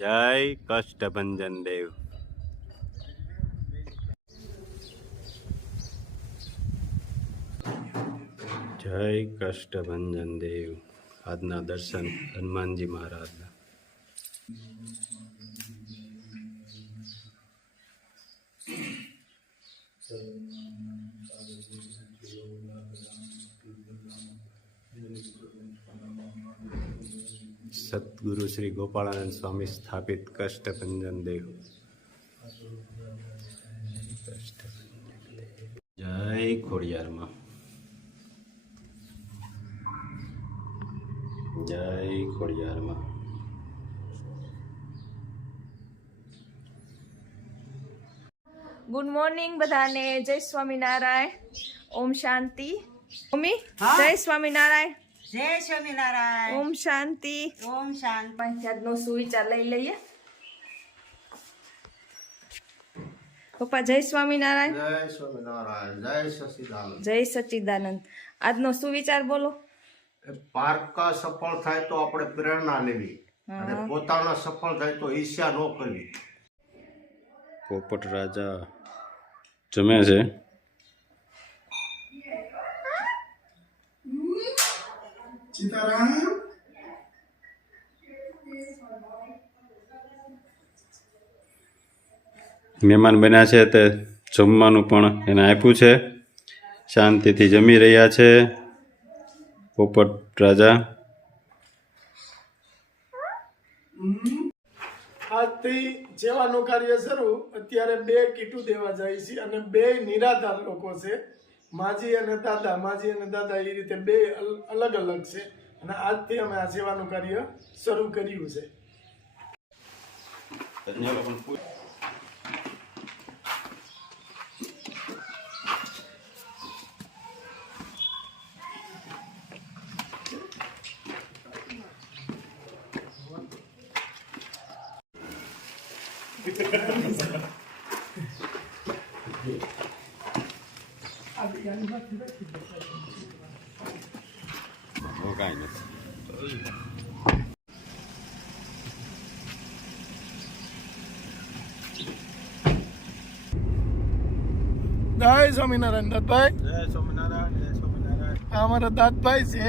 જય કષ્ટભંજન દેવ. જય કષ્ટભંજન દેવ. આજના દર્શન હનુમાનજી મહારાજના. સદગુરુ શ્રી ગોપાળાનંદ સ્વામી સ્થાપિત કષ્ટભંજન દેવ. જય ખોડિયારમાં. જય ખોડિયારમાં. ગુડ મોર્નિંગ બધાને. જય સ્વામિનારાયણ. ઓમ શાંતિ. મમ્મી જય સ્વામિનારાયણ. જય સ્વામિનારાયણ. ઓમ શાંતિ. ઓમ શાંતિ. પંચાયતનો સુવિચાર લઈ લઈએ. પપ્પા જય સ્વામિનારાયણ. જય સ્વામિનારાયણ. જય સચિદાનંદ. જય સચ્ચિદાનંદ. આજનો સુવિચાર બોલો. પારકા સફળ થાય તો આપણે પ્રેરણા લેવી અને પોતાના સફળ થાય તો ઈર્ષ્યા ન કરવી. પોપટ રાજા જમે છે. મહેમાન બન્યા છે તે જમવાનું પણ એને આપ્યું છે. શાંતિથી જમી રહ્યા છે પોપટ રાજા. આજથી સેવાનું કાર્ય શરૂ. અત્યારે 2 કીટું દેવા જાય છે અને 2 નિરાધાર લોકો છે. માજી અને દાદા. માજી અને દાદા એ રીતે 2 અલગ અલગ છે અને આજથી અમે આ સેવાનું કાર્ય શરૂ કર્યું છે. જય સ્વામિનારાયણ દાદભાઈ. જય સ્વામિનારાયણ. જય સ્વામિનારાયણ. આ અમારા દાદભાઈ છે.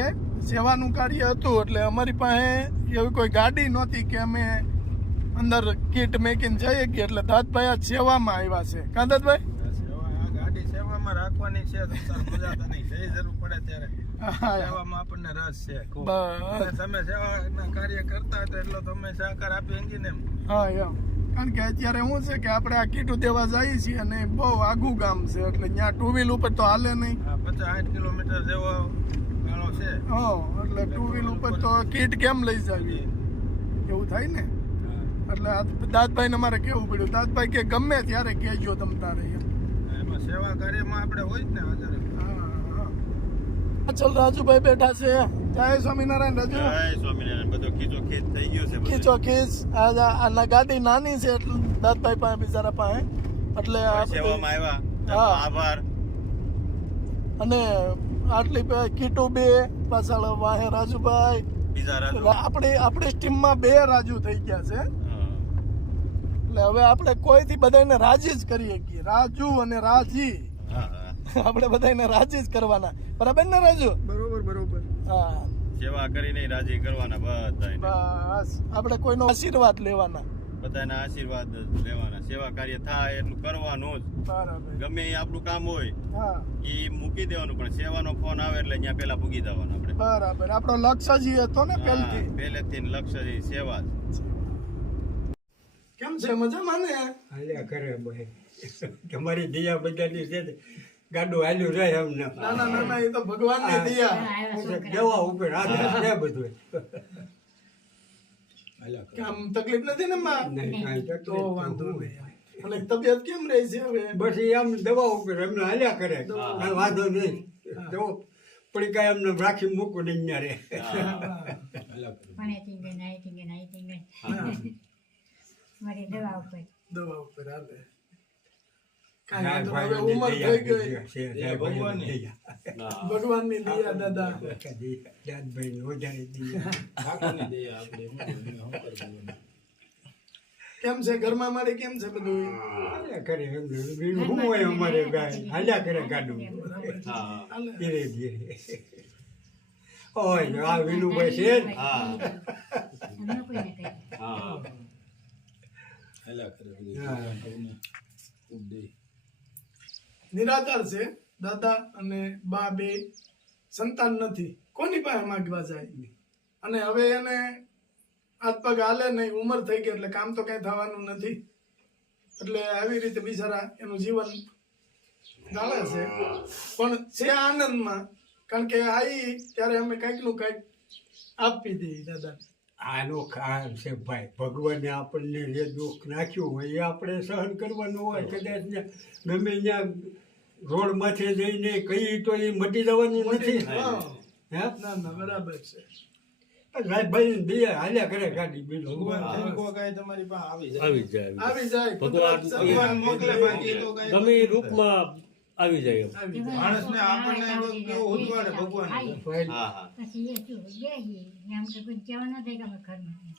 સેવાનું કાર્ય હતું એટલે અમારી પાસે એવી કોઈ ગાડી નહોતી કે અમે અંદર કીટ મેકીને જઈએ કે એટલે દાદભાઈ આ સેવામાં આવ્યા છે. કા દાદભાઈ? ગાડી સેવામાં રાખવાની છે તો મજા તો નહીં. જઈ જરૂર પડે ત્યારે સેવામાં આપણને રસ છે ખૂબ. બસ. તમે સેવાના કાર્ય કરતા હતા એટલે તમે સહકાર આપી એન્જિન એમ. હા એમ. કારણ કે અત્યારે શું છે કે આપણે આ કીટું દેવા જઈએ છીએ અને બહુ આઘું ગામ છે એટલે ત્યાં 2 વ્હીલ ઉપર તો હાલે નહીં. 50-60 કિલોમીટર જેવો ગાળો છે. હા એટલે 2 વ્હીલ ઉપર તો કીટ કેમ લઈ જાવી એવું થાય ને. એટલે આ દાદભાઈને અમારે કેવું પડ્યું. દાદભાઈ કે ગમે ત્યારે કહેજો તમ તારે એમ. એમાં સેવા કાર્યમાં આપણે હોય જ ને હાજર. ચલ રાજુભાઈ બેઠા છે. જય સ્વામિનારાયણ રાજુ. જય સ્વામિનારાયણ. બધો ખીચો ખીચ થઈ ગયો છે. ખીચો ખીચ. આ ગાડી નાની છે એટલે દાદભાઈ પાસે બિચારા પાસે એટલે સેવામાં આવ્યા. હા. આભાર. અને આટલી કીટુ 2 પાછળ વાહે રાજુભાઈ. બીજા રાજુ. આપણી ટીમમાં 2 રાજુ થઈ ગયા છે. એટલે હવે આપણે કોઈથી બધાને રાજી જ કરીએ કે રાજુ અને રાજી. આપણે બધાને રાજી જ કરવાના. બરાબર ને રાજુ? બરોબર બરોબર. હા સેવા કરીને રાજી કરવાના બધાને. બસ આપણે કોઈનો આશીર્વાદ લેવાના. બધાના આશીર્વાદ લેવાના. સેવા કાર્ય થાય એટલું કરવાનું જ. બરાબર. ગમે એ આપણું કામ હોય હા એ મૂકી દેવાનું પણ સેવાનો ફોન આવે એટલે ત્યાં પેલા પૂગી જવાનું આપણે. બરાબર. આપણો લક્ષ્ય જ હતો ને પહેલથી. પહેલેથી લક્ષ્ય છે સેવા જ. કેમ છે? મજામાં ને? હાલ્યા કરે ભાઈ. તમારી દયા બધાની છે ને. ગાડું હાલ્યું રહે અમને. ના ના ના ના એ તો ભગવાનની દયા. દવા ઉપર આધાર છે બધું. કામ તકલીફ નથી ને માં? નહીં કાંઈ તો તકલીફ વાંધો તો નહીં. અને તબિયત કેમ રહી છે હવે? બસ એ આમ દવા ઉપર એમને હાલ્યા કરે. કાંઈ વાંધો નહીં. તો પડી કાંઈ એમને રાખી મૂકું નહીં ત્યાં રે. દવા ઉપર હાલે. કાંઈ વાંધો નહીં. હવે ઉંમર થઈ ગઈ. ભગવાનની દયા દાદા. કેમ છે ઘરમાં મારી કેમ છે બધું હાલ્યા કરે એમ બીજું શું હોય અમારે ગાય હાલ્યા કરે ગાડું ધીરે ધીરે ઓય આ વિનુભાઈ છે ને? નિરાધાર છે દાદા અને બા બે સંતાન નથી કોની પાસે માગવા જાય અને હવે એને હાથ પગ હાલે નહીં ઉંમર થઈ ગઈ એટલે કામ તો કઈ થવાનું નથી એટલે આવી રીતે બિચારા એનું જીવન ગાળે છે પણ છે આનંદમાં કારણ કે આવી ત્યારે અમે કંઈક નું કંઈક આપી દઈએ દાદા આનો કામ છે ભાઈ ભગવાને આપણને જે દુઃખ નાખ્યું હોય એ આપણે સહન કરવાનું હોય કદાચ ગમે ત્યાં રોડ માથે જઈને કઈ તો એ મટી જવાનું નથી હા હે ના ના બરાબર છે ભાઈ બે હાલ્યા કરે ગાડી બીજું ભગવાન થઈને કાંઈ તમારી પાસે આવી જાય. આવી જાય ભગવાન મોકલે બાકી તો કાંઈ ગમે એ રૂપમાં આવી જાય એમ. આવી જાય માણસને આપણને તો કેવું ઉજવાડે ભગવાન.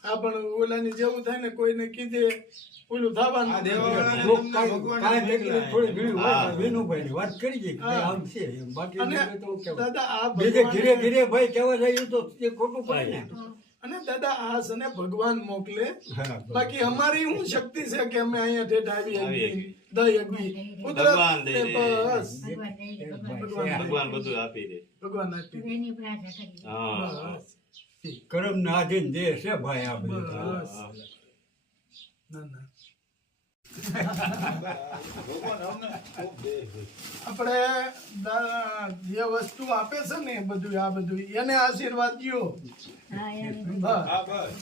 આ પણ ઓલાની જેવું થાય ને કોઈને કીધે ઓલું થવાનું આ દેવાવાળાને લોક તમને કાંઈ ભગવાન કાંઈ એટલી મોકલાય. થોડી ઘણી હોય વિનુભાઈની વાત કરી છે કે હા. આમ છે એમ. બાકી અને બીજું તો કેવું? દાદા આ બીજે ધીરે ભગવાન ધીરે ભાઈ કહેવા જાય તો એ ખોટું પડે ને અને દાદા આ સને ભગવાન મોકલે હા બાકી અમારી શું શક્તિ છે કે અમે અહીંયા ઠેઠ આવી દઈ અગવી ભગવાન દઈ દે. બસ ભગવાન બધું આપી દે. ભગવાન આપી દે. હા બસ કરમ ના આધીન દેહ છે ભાઈ આ બધું બસ ના ના ભગવાન અમને ખૂબ દે છે. આપણે જે વસ્તુ આપે છે ને એ બધું આ બધું એને આશીર્વાદ દ્યો બસ હા બસ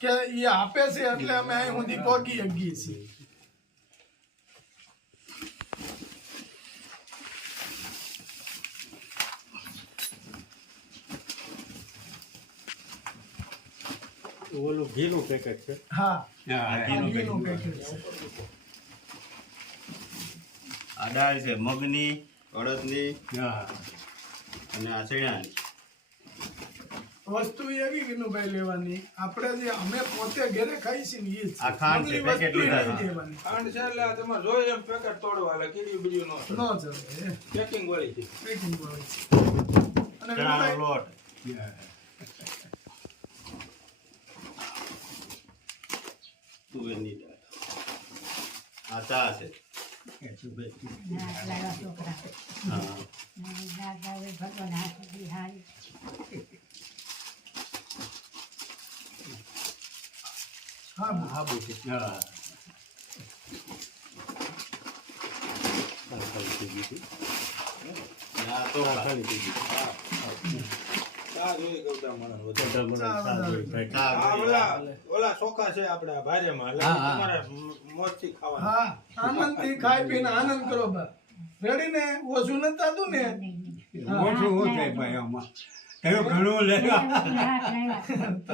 કે એ આપે છે એટલે અમે અહીં સુધી પહોંચી શકીએ છીએ ઓલું ઘીનું પેકેટ છે. હા હા, ઘીનું પેકેટ છે આ દાળ છે મગની, અડદની હા અને આ ચણાની. વસ્તુ એવી વિનુભાઈ લેવાની આપણે જે અમે પોતે ઘરે ખાઈ છીએ ને એ જ આ ખાંડ છે, અમલી પેકેટ વસ્તુ લીધા નહીં છે. દેવાની. ખાંડ છે એટલે આ તમારે જોઈએ એમ પેકેટ તોડવા એટલે કીડી બીજું નો ન ચાલે પેકિંગ વાળી છે. પેકિંગ વાળી છે. અને ચણાનો વિનુભાઈ લોટ, તુવેરની દાળ. આ ચા છે. હા હા આબુ છે હા અને આ ચોખા. ચા જોઈએ ગૌડા માણસ વધારે. બધા મને સારું હોય ભાઈ. ચા આ જોઈએ. ઓલા ચોખા છે આપણે આ ભારેમાં એટલે હા, હા. તમારે મોજથી ખાવાના. હા આનંદથી ખાઈ પીને આનંદ કરો બા રેડી ને ઓછું નથી થતું ને ઓછું શું થાય ભાઈ આમાં તમે ઘણું લેવા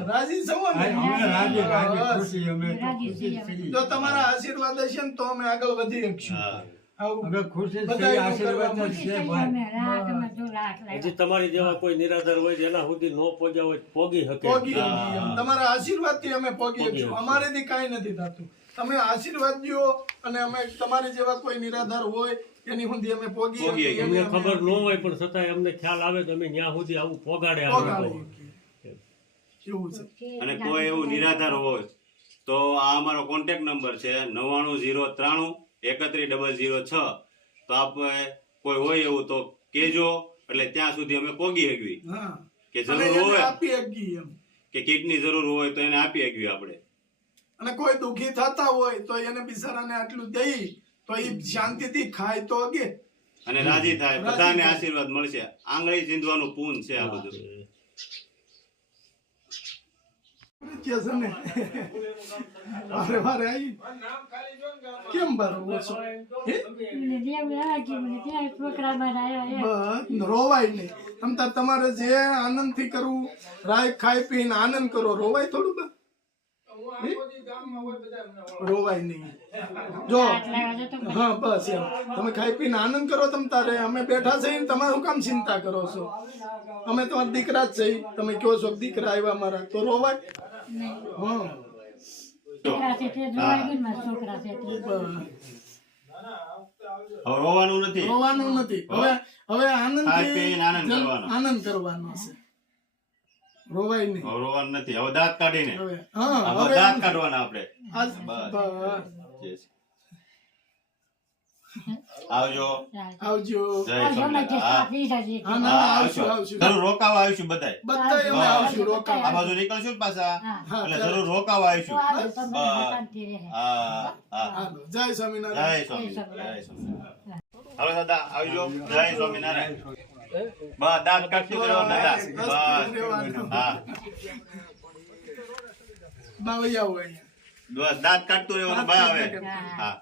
રાજી છો ને અમે રાજી રાજી બસ. ખુશી અમે તો ખુશી છીએ. જો તમારા આશીર્વાદ હશે ને તો અમે આગળ વધી શકશું હા આવું અમે ખુશી બધાયનું છીએ આશીર્વાદ જ કરવામાં છે ભાઈ હજી તમારી જેવા કોઈ નિરાધાર હોય જેના સુધી નો પહોંચ્યા હોય પોગી શકે. પોગી શકીએ એમ. તમારા આશીર્વાદ થી અમે પોગી પોગી શકશું શકશું. અમારેથી કાંઈ નથી થતું તમે આશીર્વાદ દો અને અમે તમારી જેવા કોઈ નિરાધાર હોય એની સુધી અમે પોગી પોગી શકીએ. અમને એની અમે ખબર ન હોય પણ છતાંય અમને ખ્યાલ આવે તો અમે ત્યાં સુધી આવું પોગાડે આ પોગાડી લોકો. શકીએ. એવું છે અને કોઈ એવું નિરાધાર હોય તો આ અમારો કોન્ટેક્ટ નંબર છે 9903313006. તો આપણે કોઈ હોય એવું તો કેજો એટલે ત્યાં સુધી અમે પોગી શકવી. હા કે અને જરૂર એને હોય આપી શકીએ એમ કે કીટની જરૂર હોય તો એને આપી શકવી આપણે. અને કોઈ દુખી થતા હોય તો એને બિચારાને આટલું દઈ તો એ શાંતિથી ખાય તો અગે અને રાજી થાય, રાજી બધાને થાય. આશીર્વાદ મળશે. આંગળી ચીંધવાનું પૂન છે આ બધું. કે છે ને વારે વારે આવી નામ ખાલી જો ને ગામમાં. કેમ બરોબર છો બસ રોવાય નહીં તમ તાર તમારે જે આનંદથી કરવું રાય ખાઈ પીને આનંદ કરો રોવાય થોડું બા હું આ બધી ગામમાં હોય બધા અમને ઓળખે. રોવાય નહીં જો હા બસ એમ તમે ખાઈ પીને આનંદ કરો તમ તારે અમે બેઠા છીએ ને તમારે શું કામ ચિંતા કરો છો અમે તમારા દીકરા જ છીએ તમે કહો છો કે દીકરા આવ્યા મારા તો રોવાય હા છોકરા છે તે જોવાય ગઈ ને મારા છોકરા છે તે. હવે રોવાનું નથી, રોવાનું નથી. હવે ખાઈ આનંદથી પીને આનંદ કરવાનો. આનંદ કરવાનો છે. રોવાય નહીં. હવે રોવાનું નથી, હવે દાંત કાઢીને હવે હા હવે હવે દાંત કાઢવાના આપણે. આજ બસ. Yes. આવજો. આવજો. જય આ જો મેં જે સ્વામિનારાયણ. ચા પી છે હા જે. ના ના, આવશું આવશું જરૂર રોકાવા આવીશું બધાય. બધા અમે આવશું આ રોકાવા. બાજુ નીકળશું ને પાછા હા. એટલે જરૂર રોકાવા તો આવીશું. આવજો તમે શાંતિ રહે. હા હા. હાલો, જય સ્વામિનારાયણ. જય સ્વામિનારાયણ. જય સ્વામિનારાયણ. હાલો દાદા આવજો. જય સ્વામિનારાયણ. બસ દાંત કાઢતું રહેવાનું દાદા. રસ્તે રહેવાનું. બસ. હા બાવૈયા હોય અહીંયા. બસ દાંત કાઢતું રહેવાનું ભાઈ આવે. હા. હા